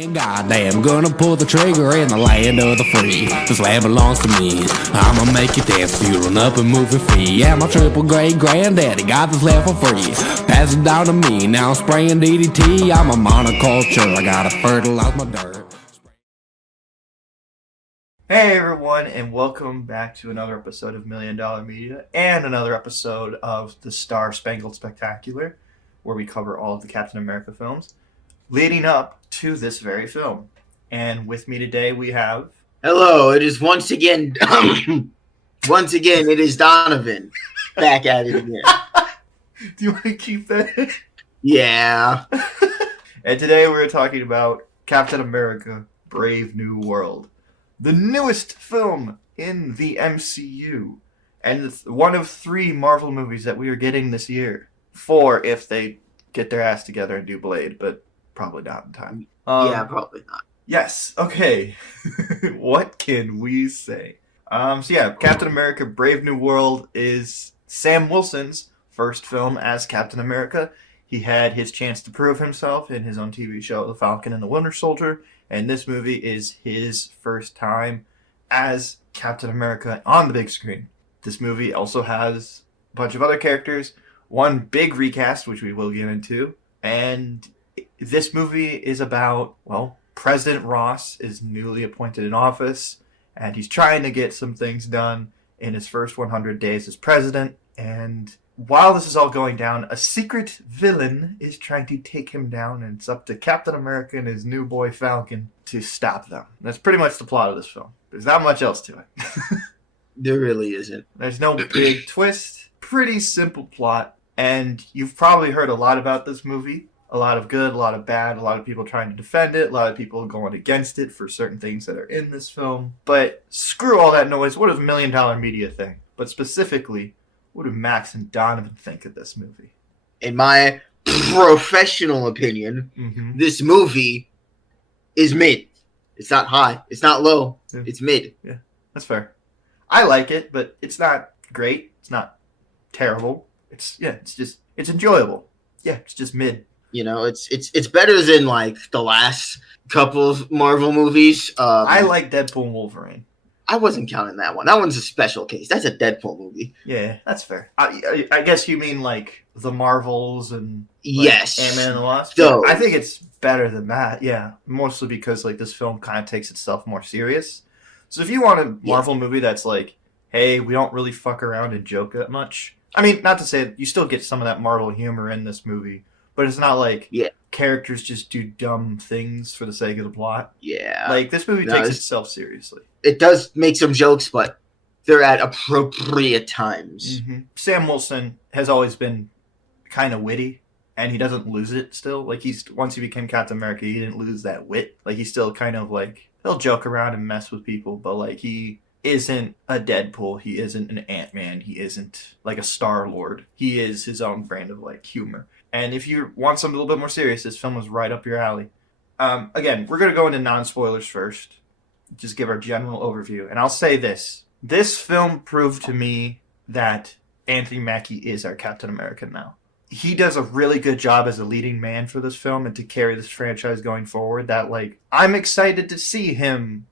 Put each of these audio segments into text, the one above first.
And goddamn, gonna pull the trigger in the land of the free. This land belongs to me. I'ma make you dance to run up and move your feet. Yeah, my triple great granddaddy got this land for free. Pass it down to me, now I'm spraying DDT. I'm a monoculture, I gotta fertilize my dirt. Hey everyone, and welcome back to another episode of $1 Million Media and another episode of the Star Spangled Spectacular, where we cover all of the Captain America films leading up to this very film. And with me today we have... Hello, it is once again, it is Donovan. Back at it again. Do you want to keep that in? Yeah. And today we're talking about Captain America, Brave New World. The newest film in the MCU. And it's one of 3 Marvel movies that we are getting this year. 4 if they get their ass together and do Blade, but probably not in time. Yeah, probably not. Yes, okay. What can we say? Captain America Brave New World is Sam Wilson's first film as Captain America. He had his chance to prove himself in his own TV show, The Falcon and the Winter Soldier, and this movie is his first time as Captain America on the big screen. This movie also has a bunch of other characters, one big recast, which we will get into, and this movie is about, well, President Ross is newly appointed in office, and he's trying to get some things done in his first 100 days as president, and while this is all going down, a secret villain is trying to take him down, and it's up to Captain America and his new boy Falcon to stop them. That's pretty much the plot of this film. There's not much else to it. There really isn't. There's no big twist. Pretty simple plot, and you've probably heard a lot about this movie. A lot of good, a lot of bad, a lot of people trying to defend it, a lot of people going against it for certain things that are in this film. But screw all that noise. What does $1 Million Media think? But specifically, what do Max and Donovan think of this movie? In my professional opinion, This movie is mid. It's not high. It's not low. Yeah. It's mid. Yeah, that's fair. I like it, but it's not great. It's not terrible. It's enjoyable. Yeah, it's just mid. You know, it's better than like the last couple of Marvel movies. I like Deadpool and Wolverine. I wasn't counting that one. That one's a special case. That's a Deadpool movie. Yeah, that's fair. I guess you mean like the Marvels and yes, Ant-Man and the Wasp. Yeah, I think it's better than that. Yeah, mostly because like this film kind of takes itself more serious. So if you want a Marvel movie that's like, hey, we don't really fuck around and joke that much. I mean, not to say that you still get some of that Marvel humor in this movie. But it's not like characters just do dumb things for the sake of the plot. Yeah. Like, this movie takes itself seriously. It does make some jokes, but they're at appropriate times. Mm-hmm. Sam Wilson has always been kind of witty, and he doesn't lose it still. Like, once he became Captain America, he didn't lose that wit. Like, he's still kind of, like, he'll joke around and mess with people, but, like, he isn't a Deadpool. He isn't an Ant-Man. He isn't, like, a Star-Lord. He is his own brand of, like, humor. And if you want something a little bit more serious, this film is right up your alley. Again, we're going to go into non-spoilers first. Just give our general overview. And I'll say this. This film proved to me that Anthony Mackie is our Captain America now. He does a really good job as a leading man for this film and to carry this franchise going forward. That, like, I'm excited to see him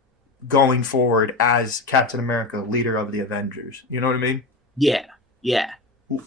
going forward as Captain America, leader of the Avengers. You know what I mean? Yeah.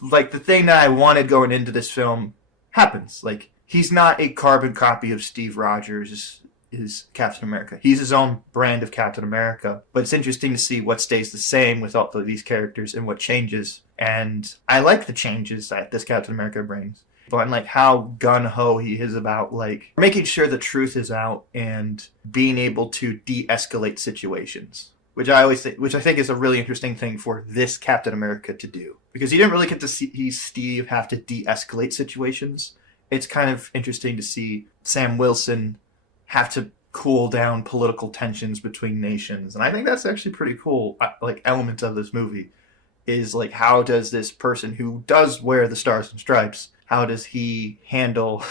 Like, the thing that I wanted going into this film happens. Like, he's not a carbon copy of Steve Rogers' is Captain America. He's his own brand of Captain America. But it's interesting to see what stays the same with all of these characters and what changes. And I like the changes that this Captain America brings. And like how gun-ho he is about like making sure the truth is out and being able to de-escalate situations. Which I think is a really interesting thing for this Captain America to do. Because you didn't really get to see Steve have to de-escalate situations. It's kind of interesting to see Sam Wilson have to cool down political tensions between nations. And I think that's actually pretty cool, like, element of this movie. Is, like, how does this person who does wear the stars and stripes, how does he handle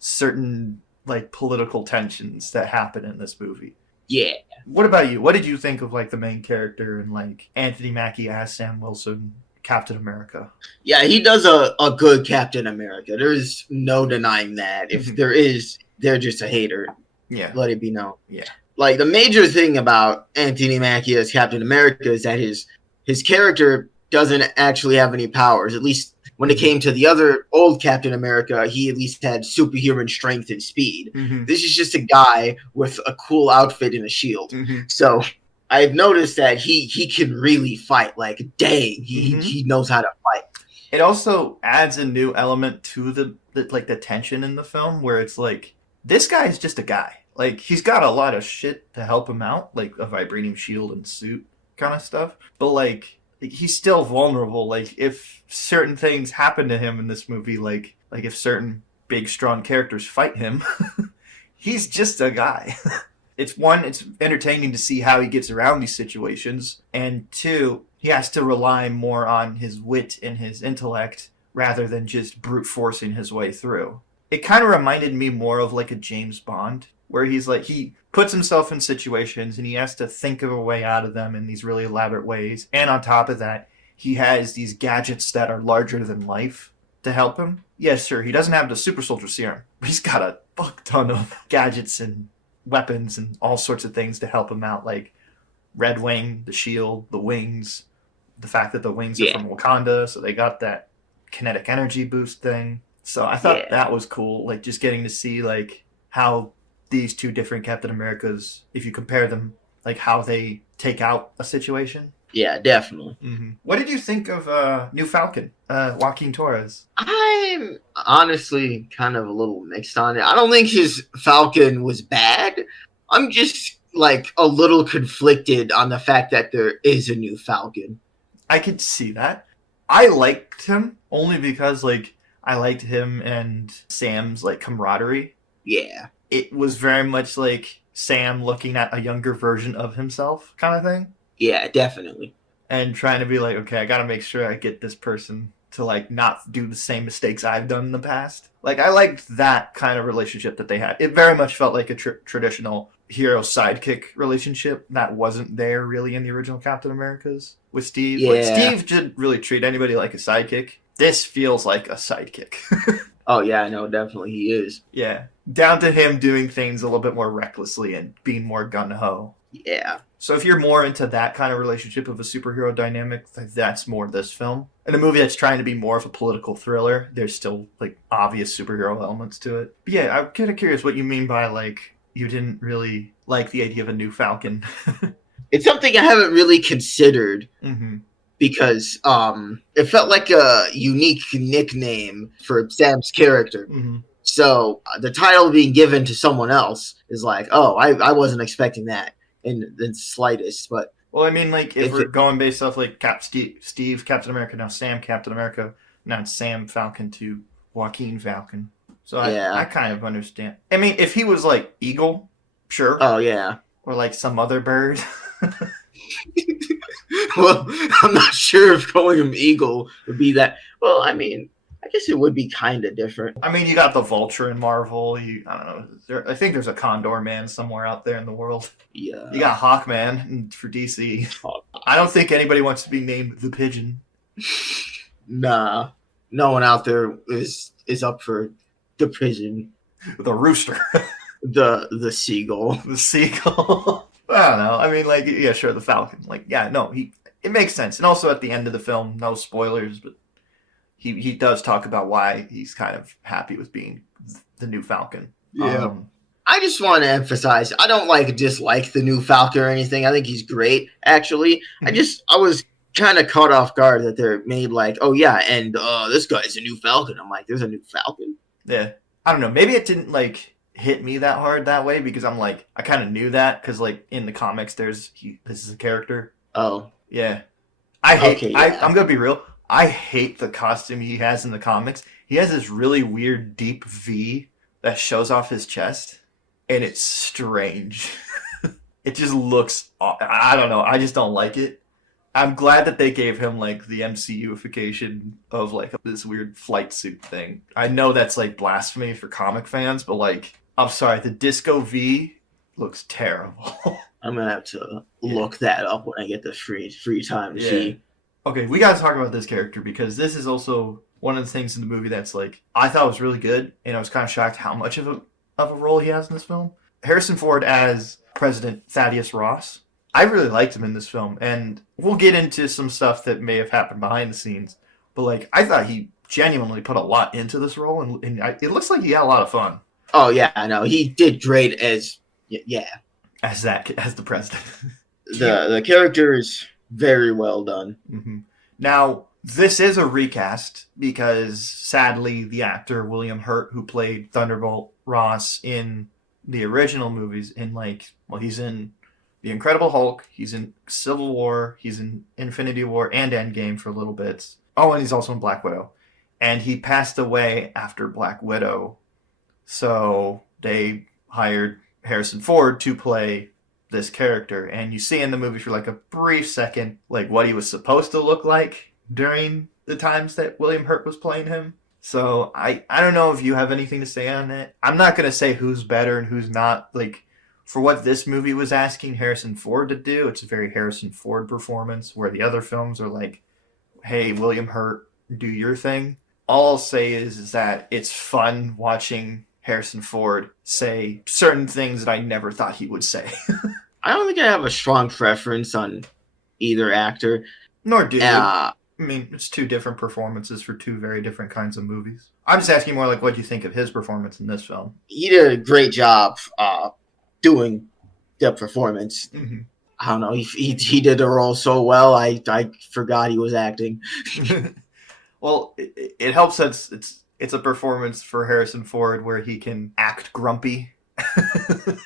certain, like, political tensions that happen in this movie? Yeah. What about you? What did you think of, like, the main character and, like, Anthony Mackie as Sam Wilson, Captain America? Yeah, he does a good Captain America. There's no denying that. If there is, they're just a hater. Yeah. Let it be known. Yeah. Like, the major thing about Anthony Mackie as Captain America is that his character doesn't actually have any powers. At least when it came to the other old Captain America, he at least had superhuman strength and speed. Mm-hmm. This is just a guy with a cool outfit and a shield. Mm-hmm. So I've noticed that he can really fight. Like, dang, he knows how to fight. It also adds a new element to the tension in the film, where it's like, this guy is just a guy. Like, he's got a lot of shit to help him out, like a vibranium shield and suit kind of stuff. But, like, he's still vulnerable. Like, if certain things happen to him in this movie, like if certain big, strong characters fight him, he's just a guy. It's entertaining to see how he gets around these situations. And two, he has to rely more on his wit and his intellect rather than just brute forcing his way through. It kind of reminded me more of like a James Bond, where he's like, he puts himself in situations and he has to think of a way out of them in these really elaborate ways. And on top of that, he has these gadgets that are larger than life to help him. Yes, sure, he doesn't have the super soldier serum, but he's got a fuck ton of gadgets and weapons and all sorts of things to help him out, like Red Wing, the shield, the wings, the fact that the wings are from Wakanda, so they got that kinetic energy boost thing. So I thought that was cool, like just getting to see like how these two different Captain Americas, if you compare them, like how they take out a situation. Yeah, definitely. Mm-hmm. What did you think of New Falcon, Joaquin Torres? I'm honestly kind of a little mixed on it. I don't think his Falcon was bad. I'm just like a little conflicted on the fact that there is a new Falcon. I could see that. I liked him only because like I liked him and Sam's like camaraderie. Yeah. It was very much like Sam looking at a younger version of himself kind of thing. Yeah, definitely. And trying to be like, okay, I gotta make sure I get this person to like not do the same mistakes I've done in the past. Like, I liked that kind of relationship that they had. It very much felt like a traditional hero sidekick relationship that wasn't there really in the original Captain Americas with Steve. Yeah. Like, Steve didn't really treat anybody like a sidekick. This feels like a sidekick. Oh yeah, no, definitely he is. Yeah. Down to him doing things a little bit more recklessly and being more gun-ho. Yeah. So if you're more into that kind of relationship of a superhero dynamic, that's more this film. In a movie that's trying to be more of a political thriller, there's still like obvious superhero elements to it. But yeah, I'm kind of curious what you mean by like you didn't really like the idea of a new Falcon. It's something I haven't really considered. Mm-hmm. Because it felt like a unique nickname for Sam's character. Mm-hmm. So the title being given to someone else is like, oh, I wasn't expecting that in the slightest. But well, I mean, like if we're going based off like Steve Captain America, now Sam Captain America, now it's Sam Falcon to Joaquin Falcon. So I kind of understand. I mean, if he was like Eagle, sure. Oh yeah. Or like some other bird. Well, I'm not sure if calling him Eagle would be that. Well, I mean, I guess it would be kind of different. I mean, you got the Vulture in Marvel. I don't know. I think there's a Condor Man somewhere out there in the world. Yeah. You got Hawkman for DC. I don't think anybody wants to be named the Pigeon. Nah. No one out there is up for the Pigeon. The Rooster. the Seagull. The Seagull. I don't know. I mean, like, yeah, sure, the Falcon. Like, yeah, no, it makes sense. And also at the end of the film, no spoilers, but he does talk about why he's kind of happy with being the new Falcon. Yeah. I just want to emphasize, I don't dislike the new Falcon or anything. I think he's great, actually. I was kind of caught off guard that they're made like, oh yeah, and this guy's a new Falcon. I'm like, there's a new Falcon? Yeah. I don't know. Maybe it didn't hit me that hard that way because I'm like, I kind of knew that because like in the comics this is a character. Oh. Yeah. I'm gonna be real. I hate the costume he has in the comics. He has this really weird deep V that shows off his chest and it's strange. It just looks, I don't know, I just don't like it. I'm glad that they gave him like the MCU-ification of like this weird flight suit thing. I know that's like blasphemy for comic fans, but like, I'm sorry, the Disco V looks terrible. I'm gonna have to look that up when I get the free time to see. Okay, we gotta talk about this character because this is also one of the things in the movie that's like I thought was really good, and I was kind of shocked how much of a role he has in this film. Harrison Ford as President Thaddeus Ross. I really liked him in this film, and we'll get into some stuff that may have happened behind the scenes. But like, I thought he genuinely put a lot into this role, and it looks like he had a lot of fun Oh yeah, I know he did great as yeah. as the president. The character is very well done. Mm-hmm. Now, this is a recast because sadly, the actor William Hurt, who played Thunderbolt Ross in the original movies, he's in The Incredible Hulk, he's in Civil War, he's in Infinity War and Endgame for little bits. Oh, and he's also in Black Widow. And he passed away after Black Widow. So they hired Harrison Ford to play this character. And you see in the movie for like a brief second, like what he was supposed to look like during the times that William Hurt was playing him. So I don't know if you have anything to say on it. I'm not going to say who's better and who's not. Like, for what this movie was asking Harrison Ford to do, it's a very Harrison Ford performance, where the other films are like, hey, William Hurt, do your thing. All I'll say is that it's fun watching Harrison Ford say certain things that I never thought he would say. I don't think I have a strong preference on either actor. Nor do you. I mean, it's two different performances for two very different kinds of movies. I'm just asking more like, what do you think of his performance in this film? He did a great job doing the performance. Mm-hmm. I don't know. He did the role so well. I forgot he was acting. Well, it helps that it's a performance for Harrison Ford where he can act grumpy. And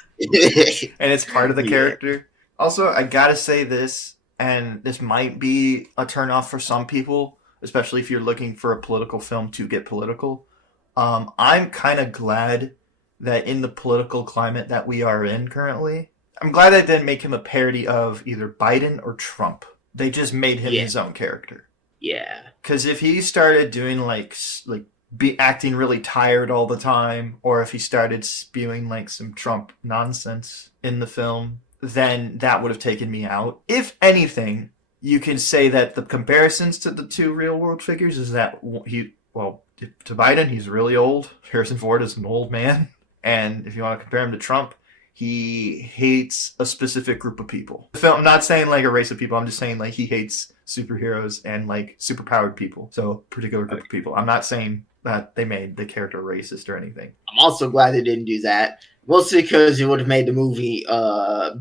it's part of the character. Also, I gotta say this, and this might be a turnoff for some people, especially if you're looking for a political film to get political. I'm kind of glad that in the political climate that we are in currently, I'm glad that didn't make him a parody of either Biden or Trump. They just made him his own character. Yeah. Because if he started doing be acting really tired all the time, or if he started spewing like some Trump nonsense in the film, then that would have taken me out. If anything, you can say that the comparisons to the two real world figures is that to Biden, he's really old. Harrison Ford is an old man. And if you want to compare him to Trump, he hates a specific group of people. I'm not saying like a race of people. I'm just saying like he hates superheroes and like superpowered people. So a particular group of people. I'm not saying that they made the character racist or anything. I'm also glad they didn't do that. Mostly because it would have made the movie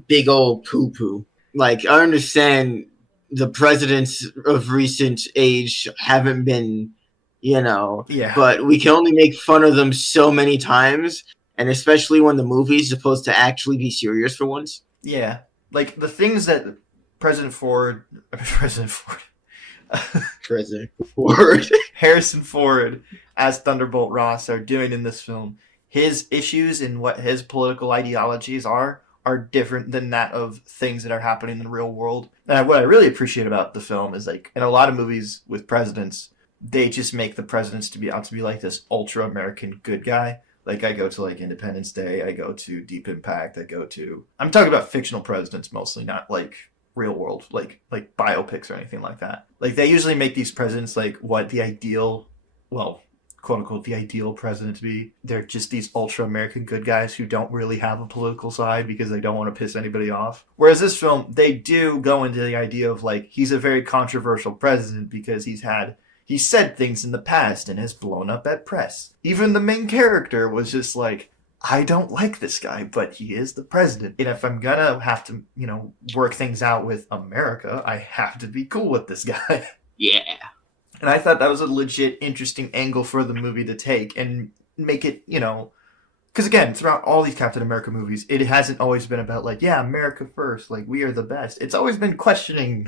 big old poo-poo. Like, I understand the presidents of recent age haven't been, but we can only make fun of them so many times. And especially when the movie's supposed to actually be serious for once. Yeah. Like, the things that Harrison Ford as Thunderbolt Ross are doing in this film, his issues and what his political ideologies are different than that of things that are happening in the real world. And what I really appreciate about the film is, like, in a lot of movies with presidents, they just make the presidents out to be like this ultra American good guy. Like, I go to like Independence Day, I go to Deep Impact, I'm talking about fictional presidents mostly, not like real world, like biopics or anything like that. Like, they usually make these presidents like what the ideal, well, quote unquote, the ideal president to be. They're just these ultra American good guys who don't really have a political side because they don't want to piss anybody off. Whereas this film, they do go into the idea of like, he's a very controversial president because he said things in the past and has blown up at press. Even the main character was just like, I don't like this guy, but he is the president. And if I'm gonna have to, work things out with America, I have to be cool with this guy. Yeah. And I thought that was a legit interesting angle for the movie to take and make it, because again, throughout all these Captain America movies, it hasn't always been about like, yeah, America first, like we are the best. It's always been questioning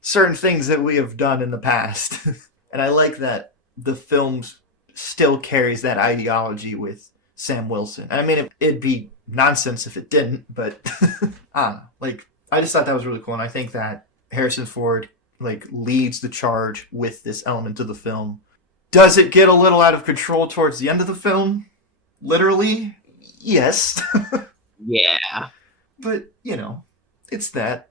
certain things that we have done in the past. And I like that the film still carries that ideology with Sam Wilson. I mean, it'd be nonsense if it didn't, but I just thought that was really cool. And I think that Harrison Ford leads the charge with this element of the film. Does it get a little out of control towards the end of the film? Literally, yes. Yeah. But, it's that.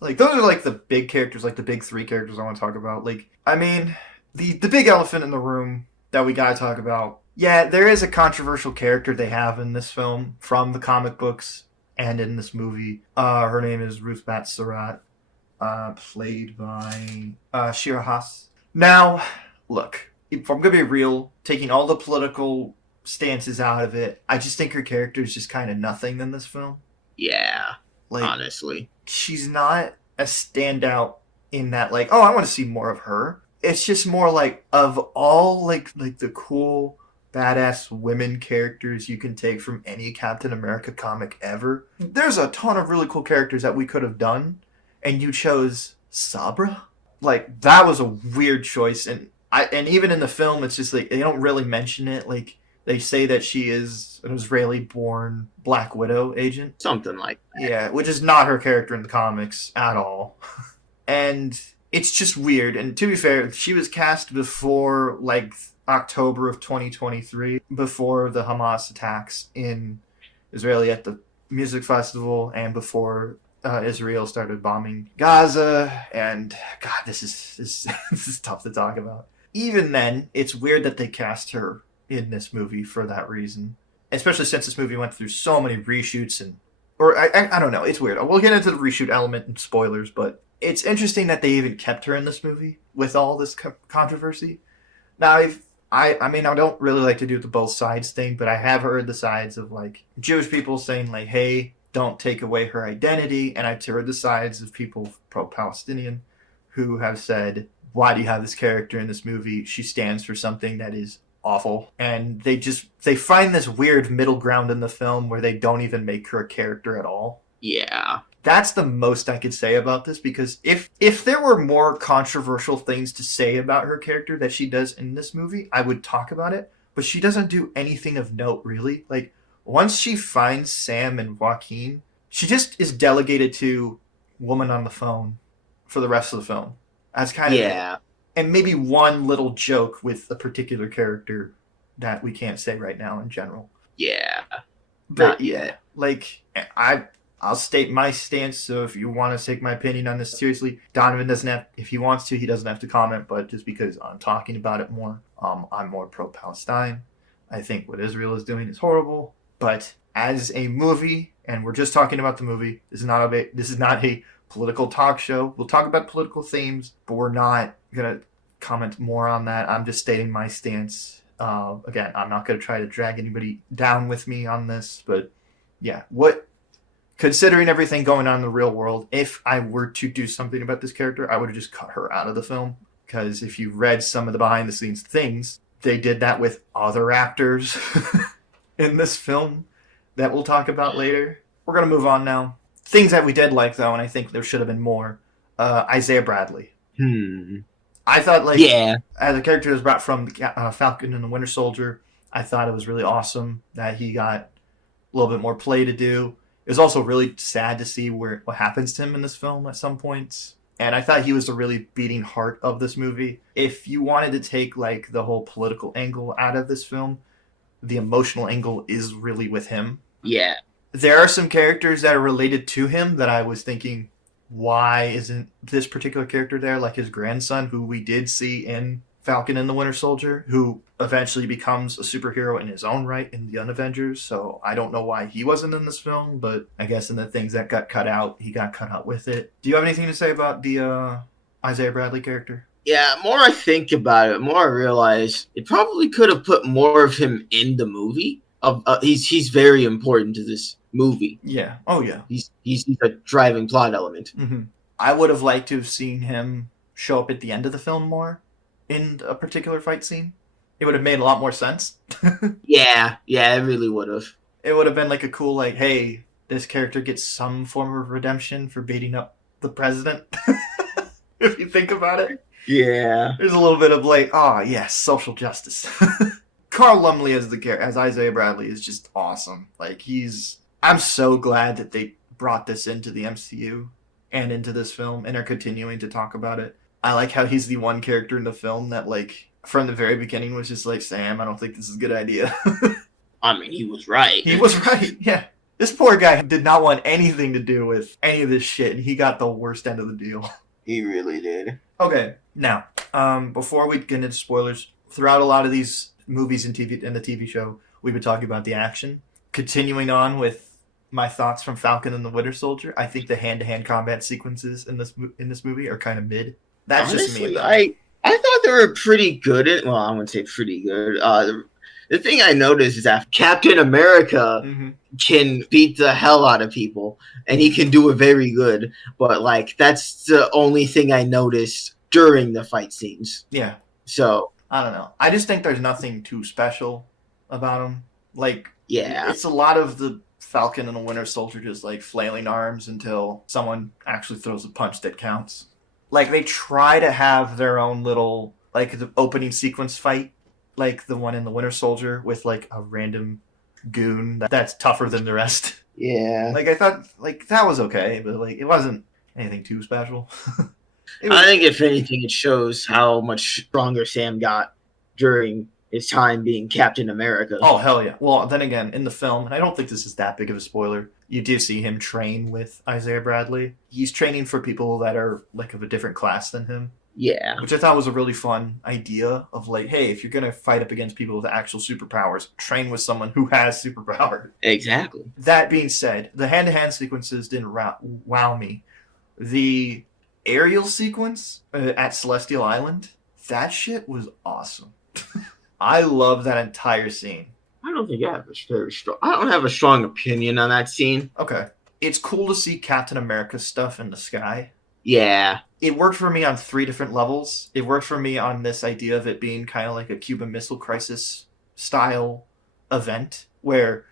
Those are the big characters, the big three characters I want to talk about. The big elephant in the room that we gotta talk about Yeah, there is a controversial character they have in this film from the comic books and in this movie. Her name is Ruth Bat Surratt, played by Shira Haas. Now, look, if I'm gonna be real, taking all the political stances out of it, I just think her character is just kind of nothing in this film. Yeah, Like, honestly. she's not a standout in that, like, oh, I want to see more of her. It's just more like, of all like the cool badass women characters you can take from any Captain America comic ever, there's a ton of really cool characters that we could have done, and you chose Sabra. Like, that was a weird choice, and even in the film, it's just like they don't really mention it. Like, they say that she is an Israeli-born Black Widow agent. Something like that. Yeah, which is not her character in the comics at all. And it's just weird. And to be fair, she was cast before, like, October of 2023, before the Hamas attacks in Israel at the music festival, and before Israel started bombing Gaza. And God, this is this is tough to talk about. Even then, it's weird that they cast her in this movie for that reason, especially since this movie went through so many reshoots I don't know. It's weird. We'll get into the reshoot element and spoilers, but it's interesting that they even kept her in this movie with all this controversy. Now, I mean, I don't really like to do the both sides thing, but I have heard the sides of, like, Jewish people saying, like, hey, don't take away her identity, and I've heard the sides of people pro-Palestinian who have said, why do you have this character in this movie? She stands for something that is awful. And they find this weird middle ground in the film where they don't even make her a character at all. Yeah. That's the most I could say about this, because if there were more controversial things to say about her character that she does in this movie, I would talk about it. But she doesn't do anything of note, really. Like, once she finds Sam and Joaquin, she just is delegated to woman on the phone for the rest of the film. That's kind of it. And maybe one little joke with a particular character that we can't say right now in general. Yeah. But Not yet. Like, I'll state my stance, so if you want to take my opinion on this seriously, Donovan doesn't have, if he wants to, he doesn't have to comment, but just because I'm talking about it more, I'm more pro-Palestine. I think what Israel is doing is horrible, but as a movie, and we're just talking about the movie, this is not a political talk show. We'll talk about political themes, but we're not going to comment more on that. I'm just stating my stance. Again, I'm not going to try to drag anybody down with me on this, but yeah, considering everything going on in the real world, if I were to do something about this character, I would have just cut her out of the film. Because if you read some of the behind the scenes things, they did that with other actors in this film that we'll talk about later. We're going to move on now. Things that we did like, though, and I think there should have been more. Isaiah Bradley. I thought, like, as a character that was brought from Falcon and the Winter Soldier, I thought it was really awesome that he got a little bit more play to do. It was also really sad to see what happens to him in this film at some points. And I thought he was the really beating heart of this movie. If you wanted to take, like, the whole political angle out of this film, the emotional angle is really with him. Yeah. There are some characters that are related to him that I was thinking, why isn't this particular character there? Like his grandson, who we did see in Falcon and the Winter Soldier, who eventually becomes a superhero in his own right in the Unavengers. So I don't know why he wasn't in this film, but I guess in the things that got cut out, he got cut out with it. Do you have anything to say about the Isaiah Bradley character? Yeah, more I think about it, more I realize it probably could have put more of him in the movie. He's very important to this movie. Yeah. Oh, yeah. He's a driving plot element. Mm-hmm. I would have liked to have seen him show up at the end of the film more in a particular fight scene. It would have made a lot more sense. Yeah, it really would have. It would have been like a cool, like, hey, this character gets some form of redemption for beating up the president. If you think about it. Yeah. There's a little bit of like, yes, social justice. Carl Lumley as Isaiah Bradley is just awesome. Like, I'm so glad that they brought this into the MCU and into this film and are continuing to talk about it. I like how he's the one character in the film that, like, from the very beginning was just like, Sam, I don't think this is a good idea. I mean, he was right. He was right, yeah. This poor guy did not want anything to do with any of this shit, and he got the worst end of the deal. He really did. Okay, now, before we get into spoilers, throughout a lot of these movies and TV and the TV show, we've been talking about the action. Continuing on with my thoughts from Falcon and the Winter Soldier, I think the hand-to-hand combat sequences in this movie are kind of mid. That's just me, Honestly, though. I thought they were pretty good. Well, I wouldn't say pretty good. The thing I noticed is that Captain America can beat the hell out of people, and he can do it very good. But like, that's the only thing I noticed during the fight scenes. Yeah. So I don't know. I just think there's nothing too special about him. Like, yeah, it's a lot of the Falcon and the Winter Soldier just like flailing arms until someone actually throws a punch that counts. Like, they try to have their own little, like, the opening sequence fight, like the one in the Winter Soldier with like a random goon that's tougher than the rest. yeah. Like, I thought, like, that was okay, but like, it wasn't anything too special. I think if anything, it shows how much stronger Sam got during his time being Captain America. Oh, hell yeah. Well, then again, in the film, and I don't think this is that big of a spoiler, you do see him train with Isaiah Bradley. He's training for people that are, like, of a different class than him. Yeah. Which I thought was a really fun idea of, like, hey, if you're going to fight up against people with actual superpowers, train with someone who has superpowers. Exactly. That being said, the hand-to-hand sequences didn't wow me. The aerial sequence at Celestial Island, that shit was awesome. I love that entire scene. I don't think I have a very strong. I don't have a strong opinion on that scene. Okay. It's cool to see Captain America stuff in the sky. Yeah. It worked for me on 3 different levels. It worked for me on this idea of it being kind of like a Cuban Missile Crisis style event where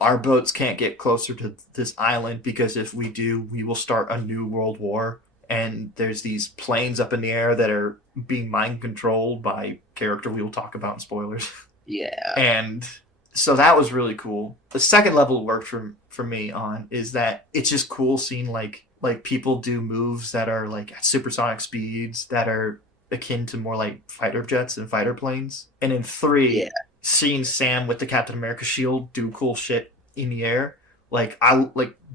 our boats can't get closer to this island because if we do, we will start a new world war. And there's these planes up in the air that are being mind controlled by a character we will talk about in spoilers. Yeah. And so that was really cool. The second level worked for me on is that it's just cool seeing like people do moves that are like at supersonic speeds that are akin to more like fighter jets and fighter planes. And in 3, seeing Sam with the Captain America shield do cool shit in the air. Like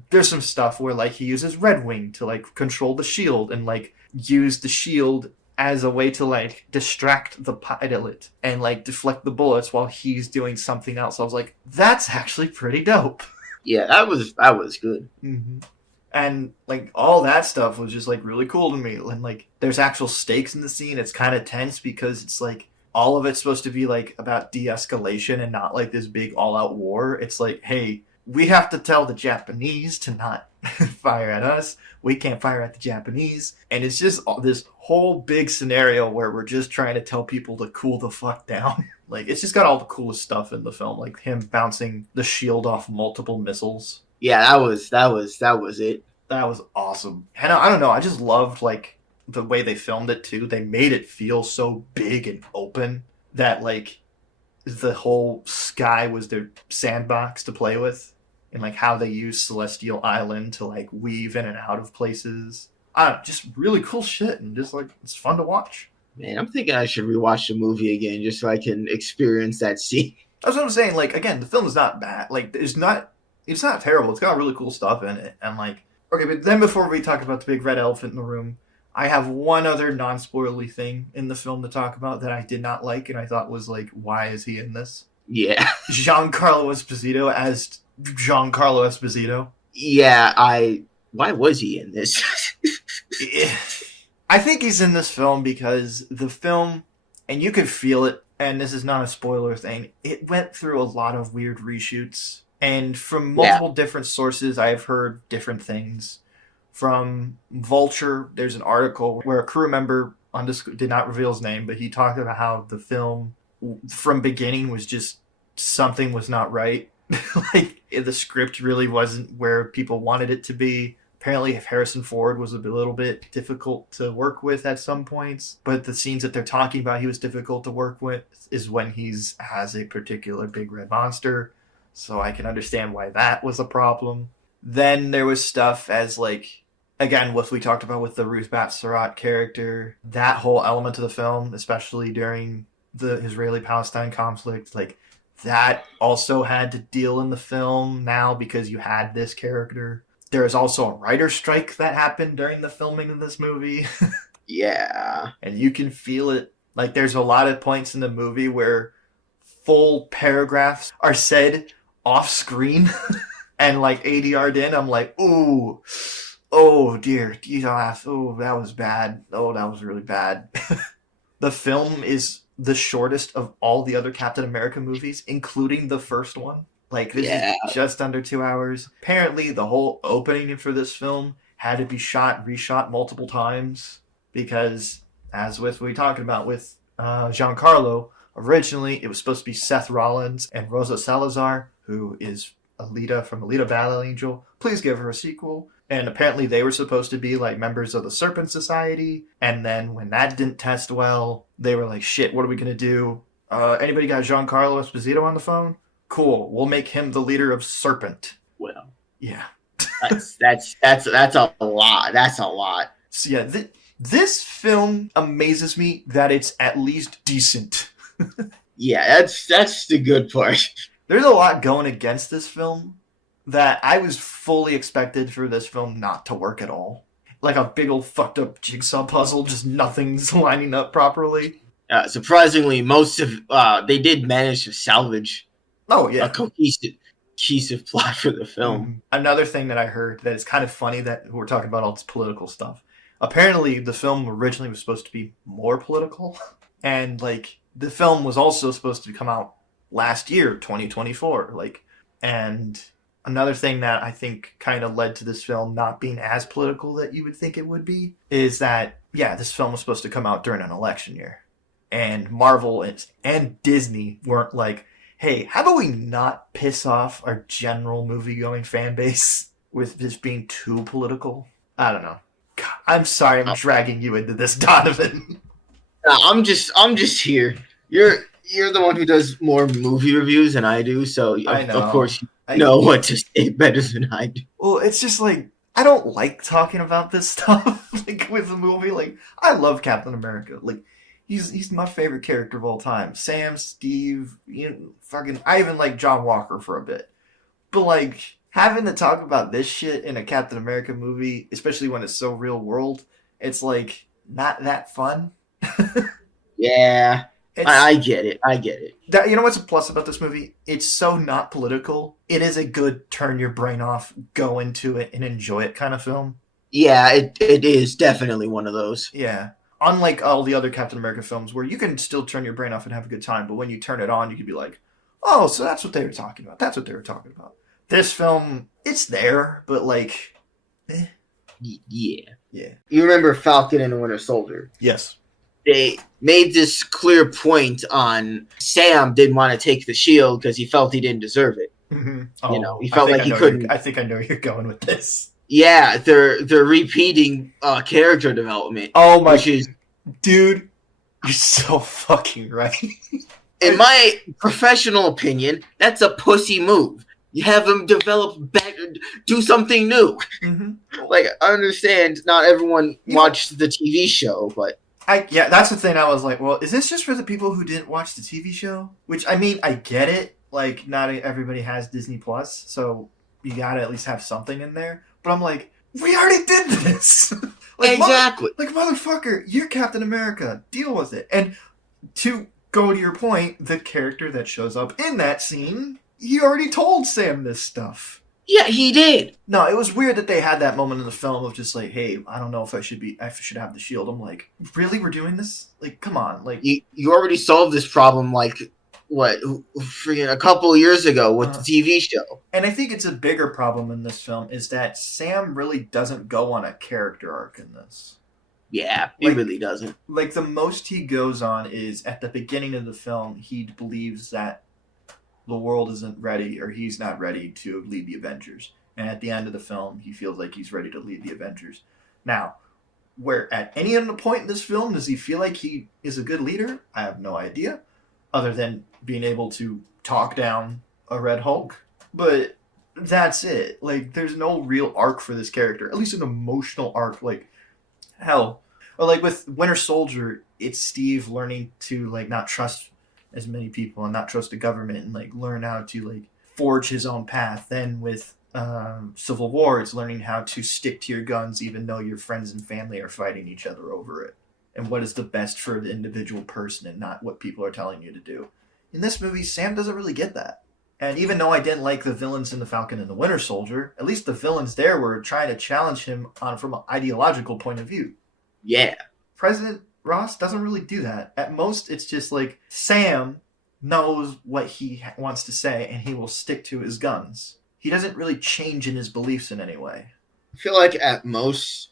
there's some stuff where like he uses Red Wing to like control the shield and like use the shield as a way to like distract the pilot and like deflect the bullets while he's doing something else. I was like, that's actually pretty dope. Yeah, that was good. Mm-hmm. And like all that stuff was just like really cool to me. And like there's actual stakes in the scene. It's kind of tense because it's like all of it's supposed to be like about de-escalation and not like this big all-out war. It's like, hey, we have to tell the Japanese to not fire at us. We can't fire at the Japanese. And it's just this whole big scenario where we're just trying to tell people to cool the fuck down. Like, it's just got all the coolest stuff in the film. Like him bouncing the shield off multiple missiles. Yeah, that was it. That was awesome. And I don't know. I just loved, like, the way they filmed it, too. They made it feel so big and open that, like, the whole sky was their sandbox to play with. And like how they use Celestial Island to like weave in and out of places. Just really cool shit, and just like it's fun to watch. Man, I'm thinking I should rewatch the movie again just so I can experience that scene. That's what I'm saying. Like again, the film is not bad. Like it's not terrible. It's got really cool stuff in it. And like okay, but then before we talk about the big red elephant in the room, I have one other non-spoilerly thing in the film to talk about that I did not like, and I thought was like, why is he in this? Yeah. Giancarlo Esposito as Giancarlo Esposito. Yeah, why was he in this? I think he's in this film because the film, and you could feel it, and this is not a spoiler thing, it went through a lot of weird reshoots. And from multiple different sources, I've heard different things. From Vulture, there's an article where a crew member did not reveal his name, but he talked about how the film from beginning was just something was not right. Like the script really wasn't where people wanted it to be. Apparently Harrison Ford was a little bit difficult to work with at some points, but the scenes that they're talking about he was difficult to work with is when he's has a particular big red monster, so I can understand why that was a problem. Then there was stuff as like, again, what we talked about with the Ruth Bat-Sarat character, that whole element of the film, especially during the Israeli-Palestine conflict, like that also had to deal in the film now because you had this character. There is also a writer's strike that happened during the filming of this movie. Yeah. And you can feel it. Like there's a lot of points in the movie where full paragraphs are said off screen and like ADR'd in, I'm like, ooh, oh dear, oh, that was bad. Oh, that was really bad. The film is the shortest of all the other Captain America movies, including the first one. Like, this is just under 2 hours. Apparently, the whole opening for this film had to be reshot multiple times because, as with what we talked about with Giancarlo, originally it was supposed to be Seth Rollins and Rosa Salazar, who is Alita from Alita Battle Angel. Please give her a sequel. And apparently they were supposed to be like members of the Serpent Society. And then when that didn't test well, they were like, shit, what are we going to do? Anybody got Giancarlo Esposito on the phone? Cool. We'll make him the leader of Serpent. Well, yeah. that's a lot. That's a lot. So yeah, this film amazes me that it's at least decent. Yeah, that's the good part. There's a lot going against this film that I was fully expected for this film not to work at all. Like a big old fucked up jigsaw puzzle, just nothing's lining up properly. Surprisingly, most of they did manage to salvage a cohesive plot for the film. Mm-hmm. Another thing that I heard that is kind of funny that we're talking about all this political stuff. Apparently, the film originally was supposed to be more political, and like the film was also supposed to come out last year, 2024. And another thing that I think kind of led to this film not being as political that you would think it would be is that, yeah, this film was supposed to come out during an election year. And Marvel and Disney weren't like, hey, how about we not piss off our general movie-going fan base with this being too political? I don't know. God, I'm sorry I'm dragging you into this, Donovan. I'm just here. You're the one who does more movie reviews than I do, so of course you know what to say better than I do. Well, it's just like, I don't like talking about this stuff like with the movie. Like, I love Captain America. Like, he's my favorite character of all time. Sam, Steve, I even like John Walker for a bit. But like, having to talk about this shit in a Captain America movie, especially when it's so real world, it's like not that fun. Yeah. I get it. You know what's a plus about this movie? It's so not political. It is a good turn your brain off, go into it, and enjoy it kind of film. Yeah, it is definitely one of those. Yeah. Unlike all the other Captain America films where you can still turn your brain off and have a good time, but when you turn it on, you can be like, oh, so that's what they were talking about. That's what they were talking about. This film, it's there, but like, eh. Yeah. Yeah. You remember Falcon and the Winter Soldier? Yes. They made this clear point on Sam didn't want to take the shield because he felt he didn't deserve it. Mm-hmm. Oh, He felt like he couldn't. I think I know where you're going with this. Yeah, they're repeating character development. Oh my dude, you're so fucking right. In my professional opinion, that's a pussy move. You have him develop better, do something new. Mm-hmm. Like, I understand not everyone watched the TV show, but that's the thing. I was like, well, is this just for the people who didn't watch the TV show? Which, I mean, I get it. Like, not everybody has Disney Plus, so you gotta at least have something in there. But I'm like, we already did this. Like, exactly. Motherfucker, you're Captain America. Deal with it. And to go to your point, the character that shows up in that scene, he already told Sam this stuff. Yeah, he did. No, it was weird that they had that moment in the film of just like, hey, I don't know if I should have the shield. I'm like, really? We're doing this? Like, come on. Like, you already solved this problem, like, what, freaking a couple of years ago with the TV show. And I think it's a bigger problem in this film is that Sam really doesn't go on a character arc in this. Yeah, he really doesn't. Like, the most he goes on is at the beginning of the film, he believes that the world isn't ready, or he's not ready to lead the Avengers. And at the end of the film, he feels like he's ready to lead the Avengers. Now, where at any other point in this film does he feel like he is a good leader? I have no idea, other than being able to talk down a Red Hulk. But that's it. Like, there's no real arc for this character, at least an emotional arc. Like, hell, or like with Winter Soldier, it's Steve learning to like not trust as many people and not trust the government and like learn how to like forge his own path. Then with Civil War, it's learning how to stick to your guns even though your friends and family are fighting each other over it, and what is the best for the individual person and not what people are telling you to do. In this movie, Sam doesn't really get that. And even though I didn't like the villains in The Falcon and the Winter Soldier, at least the villains there were trying to challenge him from an ideological point of view. Yeah. President Ross doesn't really do that. At most, it's just like Sam knows what he wants to say and he will stick to his guns. He doesn't really change in his beliefs in any way. I feel like at most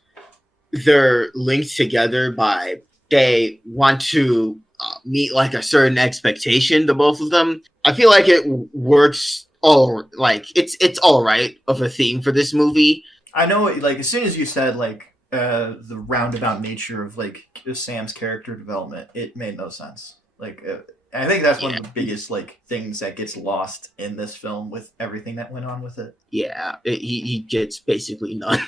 they're linked together by they want to meet like a certain expectation to both of them. I feel like it works all like it's all right of a theme for this movie. I know, like as soon as you said like the roundabout nature of like Sam's character development, it made no sense. Like I think that's one of the biggest like things that gets lost in this film with everything that went on with it. Yeah, he gets basically none.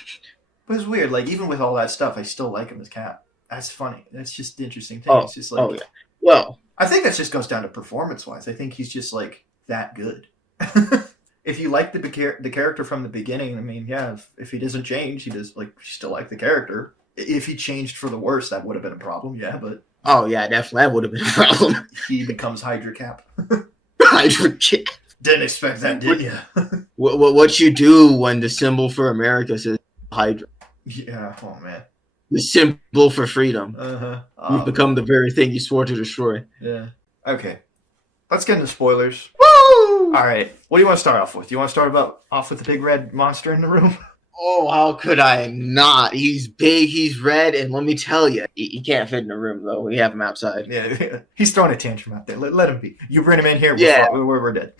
But it's weird. Like even with all that stuff, I still like him as Cap. That's funny. That's just the interesting thing. It's just like, well, I think that just goes down to performance wise. I think he's just like that good. If you like the character from the beginning, I mean, yeah, if he doesn't change, he does like you still like the character. If he changed for the worse, that would have been a problem. Yeah, but oh yeah, definitely that would have been a problem. He becomes Hydra Cap. Hydra Cap. Didn't expect that, did you? What you do when the symbol for America says Hydra? Yeah. Oh man. The symbol for freedom. Uh-huh. You've become the very thing you swore to destroy. Yeah. Okay. Let's get into spoilers. Woo! All right. What do you want to start off with? Do you want to start off with the big red monster in the room? Oh, how could I not? He's big, he's red, and let me tell you, he can't fit in the room, though. We have him outside. Yeah. He's throwing a tantrum out there. Let him be. You bring him in here, we're dead.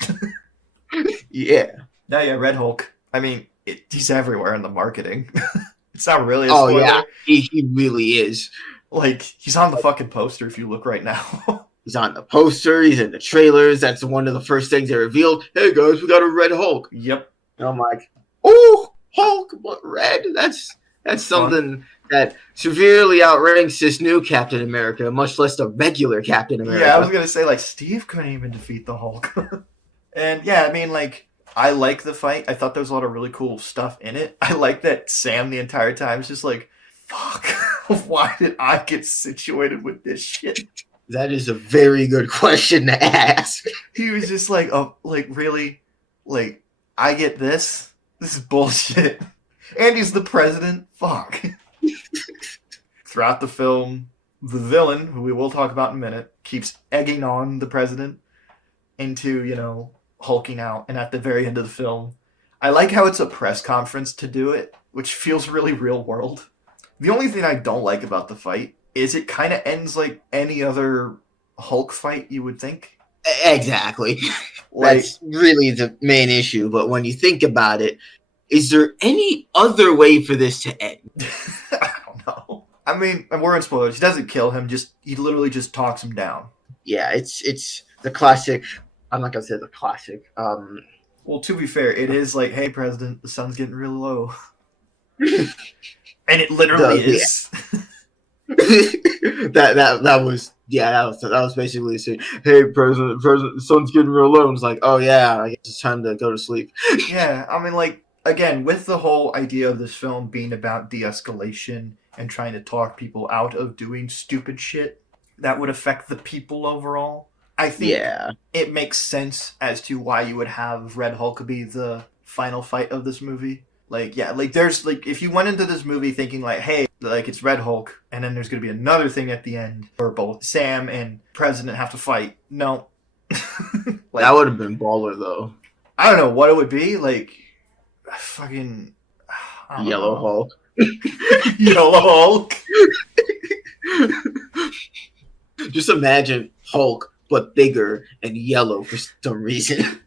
Yeah. No, yeah, Red Hulk. I mean, he's everywhere in the marketing. It's not really a spoiler. Oh, yeah. He really is. Like, he's on the fucking poster if you look right now. He's on the poster. He's in the trailers. That's one of the first things they revealed. Hey, guys, we got a Red Hulk. Yep. And I'm like, oh, Hulk, but red? That's something that severely outranks this new Captain America, much less the regular Captain America. Yeah, I was going to say, like, Steve couldn't even defeat the Hulk. And, yeah, I mean, like, I like the fight. I thought there was a lot of really cool stuff in it. I like that Sam the entire time is just like, fuck, why did I get situated with this shit? That is a very good question to ask. He was just like, oh, like, really? Like, I get this? This is bullshit. And he's the president? Fuck. Throughout the film, the villain, who we will talk about in a minute, keeps egging on the president into, hulking out. And at the very end of the film, I like how it's a press conference to do it, which feels really real world. The only thing I don't like about the fight is it kind of ends like any other Hulk fight you would think. Exactly. Like, that's really the main issue. But when you think about it, is there any other way for this to end? I don't know. I mean, we're in spoilers. He doesn't kill him. He literally just talks him down. Yeah, it's the classic. I'm not gonna say the classic. Well, to be fair, it is like, hey, President, the sun's getting real low. And it literally is. Yeah. that was basically saying, hey, President, the sun's getting real low. And it's like, oh yeah, I guess it's time to go to sleep. Yeah, I mean, like, again, with the whole idea of this film being about de-escalation and trying to talk people out of doing stupid shit that would affect the people overall, I think it makes sense as to why you would have Red Hulk be the final fight of this movie. Like, yeah, like, there's, like, if you went into this movie thinking, like, hey, like, it's Red Hulk, and then there's going to be another thing at the end where both Sam and President have to fight. No. Like, that would have been baller, though. I don't know what it would be. Like, fucking... Yellow Hulk. Yellow Hulk. Just imagine Hulk, but bigger and yellow for some reason.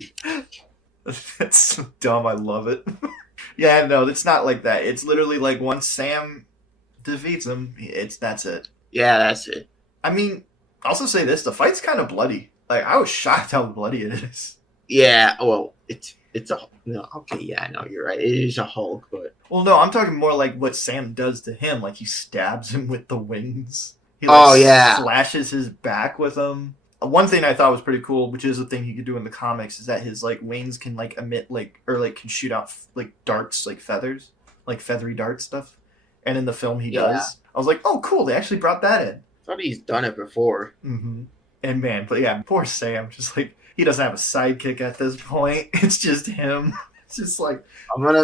That's so dumb. I love it. Yeah, no, it's not like that. It's literally like once Sam defeats him, that's it. Yeah, that's it. I mean, I'll also say this: the fight's kind of bloody. Like, I was shocked how bloody it is. Yeah, well, it's a okay. Yeah, I know you're right. It is a Hulk, but well, no, I'm talking more like what Sam does to him. Like, he stabs him with the wings. He slashes his back with them. One thing I thought was pretty cool, which is a thing he could do in the comics, is that his like wings can like emit like or like can shoot out like darts, like feathers, like feathery dart stuff. And in the film he does. I was like, oh, cool! They actually brought that in. I thought he's done it before. Mm-hmm. And man, but yeah, poor Sam. Just like, he doesn't have a sidekick at this point. It's just him. It's just like,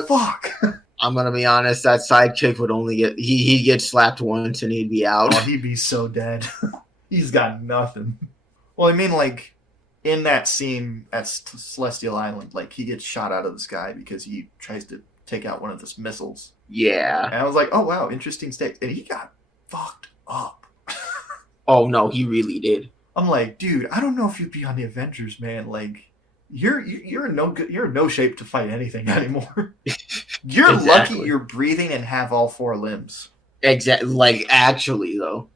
fuck. I'm gonna be honest. That sidekick would only he'd get slapped once and he'd be out. Oh, he'd be so dead. He's got nothing. Well, I mean, like, in that scene at Celestial Island, like, he gets shot out of the sky because he tries to take out one of his missiles. Yeah. And I was like, oh, wow, interesting stakes. And he got fucked up. Oh, no, he really did. I'm like, dude, I don't know if you'd be on the Avengers, man. Like, you're in no shape to fight anything anymore. You're Exactly. lucky you're breathing and have all four limbs. Exactly. Like, actually, though.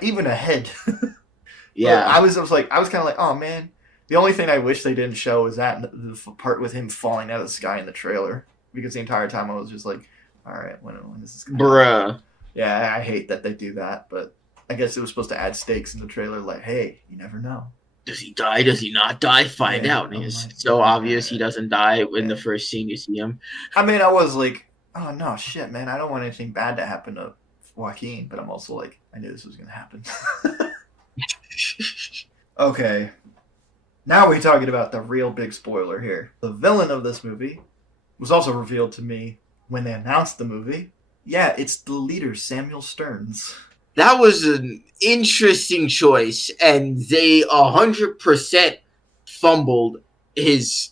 Even a head. Yeah. I was kind of like, oh man. The only thing I wish they didn't show is that the part with him falling out of the sky in the trailer, because the entire time I was just like, all right, when is this? Bruh. Yeah, I hate that they do that, but I guess it was supposed to add stakes in the trailer. Like, hey, you never know. Does he die? Does he not die? Find out. And it's so obvious he doesn't die in the first scene you see him. I mean, I was like, oh no, shit, man. I don't want anything bad to happen to Joaquin, but I'm also like, I knew this was gonna happen. Okay. Now we're talking about the real big spoiler here. The villain of this movie was also revealed to me when they announced the movie. Yeah, it's the leader, Samuel Stearns. That was an interesting choice, and they 100% fumbled his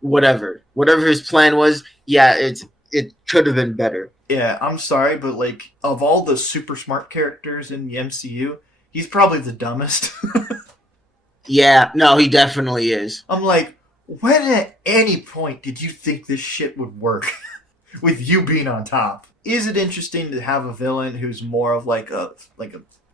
whatever his plan was. Yeah, it could have been better. Yeah, I'm sorry, but like, of all the super smart characters in the MCU, he's probably the dumbest. Yeah, no, he definitely is. I'm like, when at any point did you think this shit would work with you being on top? Is it interesting to have a villain who's more of like a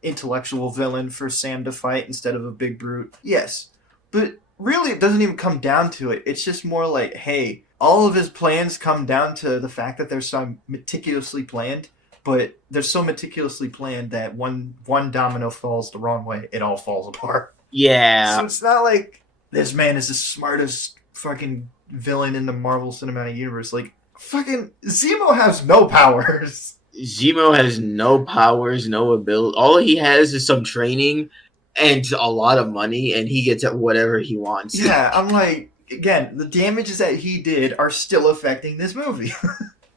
intellectual villain for Sam to fight instead of a big brute? Yes. But really, it doesn't even come down to it. It's just more like, hey, all of his plans come down to the fact that they're so meticulously planned, but they're so meticulously planned that one domino falls the wrong way, it all falls apart. Yeah. So it's not like this man is the smartest fucking villain in the Marvel Cinematic Universe. Like, fucking Zemo has no powers. Zemo has no powers, no ability. All he has is some training and a lot of money, and he gets at whatever he wants. Yeah, I'm like, again, the damages that he did are still affecting this movie.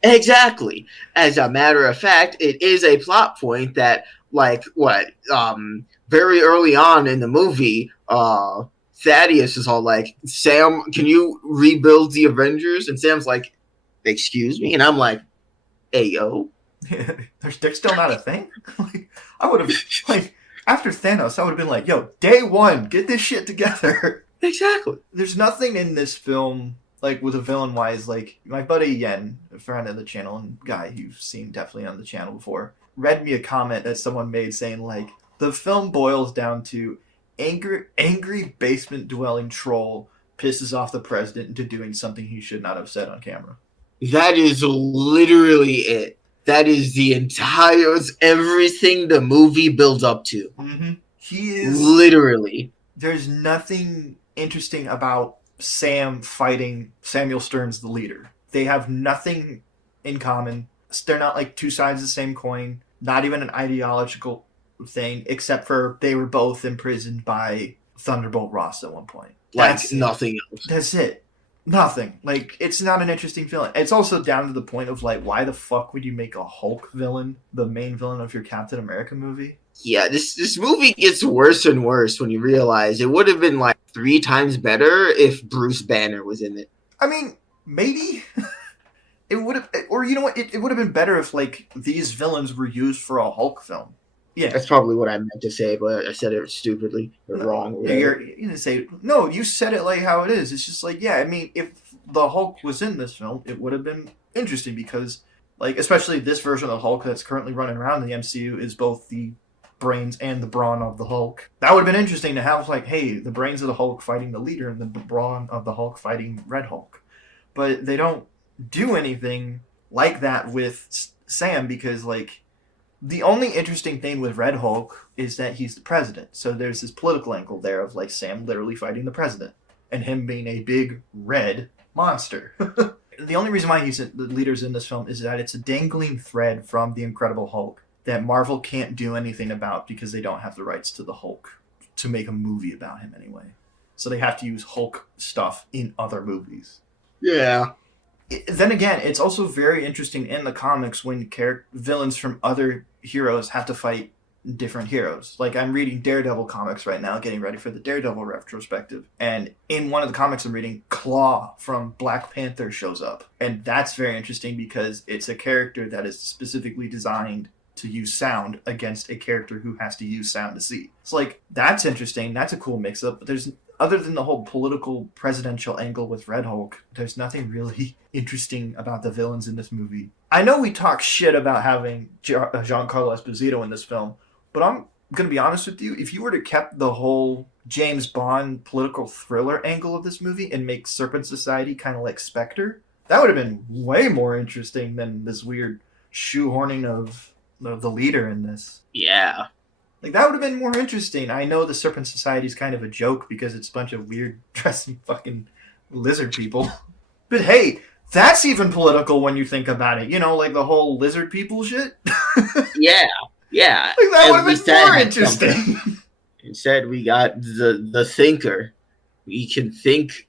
Exactly. As a matter of fact, it is a plot point that, like, very early on in the movie, Thaddeus is all like, Sam, can you rebuild the Avengers? And Sam's like, excuse me? And I'm like, hey, yo. They're still not a thing? Like, I would have, like, after Thanos, I would have been like, yo, day one, get this shit together. Exactly. There's nothing in this film, like, with a villain-wise, like, my buddy Yen, a friend of the channel, and guy you've seen definitely on the channel before, read me a comment that someone made saying, like, the film boils down to angry basement-dwelling troll pisses off the president into doing something he should not have said on camera. That is literally it. That is the entire everything the movie builds up to. Mm-hmm. He is literally. There's nothing interesting about Sam fighting Samuel Stearns, the leader. They have nothing in common. They're not like two sides of the same coin. Not even an ideological thing, except for they were both imprisoned by Thunderbolt Ross at one point. Like nothing else. That's it. Nothing. Like, it's not an interesting villain. It's also down to the point of, like, why the fuck would you make a Hulk villain the main villain of your Captain America movie? Yeah, this movie gets worse and worse when you realize it would have been, like, 3 times better if Bruce Banner was in it. I mean, maybe. It would have, or you know what, it would have been better if, like, these villains were used for a Hulk film. Yeah. That's probably what I meant to say, but I said it stupidly or wrong. You didn't say, no, you said it like how it is. It's just like, yeah, I mean, if the Hulk was in this film, it would have been interesting because, like, especially this version of the Hulk that's currently running around in the MCU is both the brains and the brawn of the Hulk. That would have been interesting to have, like, hey, the brains of the Hulk fighting the leader and the brawn of the Hulk fighting Red Hulk. But they don't do anything like that with Sam because, like, the only interesting thing with Red Hulk is that he's the president. So there's this political angle there of, like, Sam literally fighting the president and him being a big red monster. The only reason why he's the leader's in this film is that it's a dangling thread from the Incredible Hulk that Marvel can't do anything about because they don't have the rights to the Hulk to make a movie about him anyway. So they have to use Hulk stuff in other movies. Yeah. Then again, it's also very interesting in the comics when villains from other heroes have to fight different heroes. Like, I'm reading Daredevil comics right now, getting ready for the Daredevil retrospective. And in one of the comics I'm reading, Claw from Black Panther shows up. And that's very interesting because it's a character that is specifically designed to use sound against a character who has to use sound to see. It's like, that's interesting. That's a cool mix-up. But there's, other than the whole political presidential angle with Red Hulk, there's nothing really interesting about the villains in this movie. I know we talk shit about having Giancarlo Esposito in this film, but I'm going to be honest with you. If you were to kept the whole James Bond political thriller angle of this movie and make Serpent Society kind of like Spectre, that would have been way more interesting than this weird shoehorning of the leader in this. Yeah. Like, that would have been more interesting. I know the Serpent Society is kind of a joke because it's a bunch of weird dressing fucking lizard people. But hey, that's even political when you think about it. You know, like the whole lizard people shit. Yeah. Yeah. Like, that would have been more interesting. Instead, we got the thinker. He can think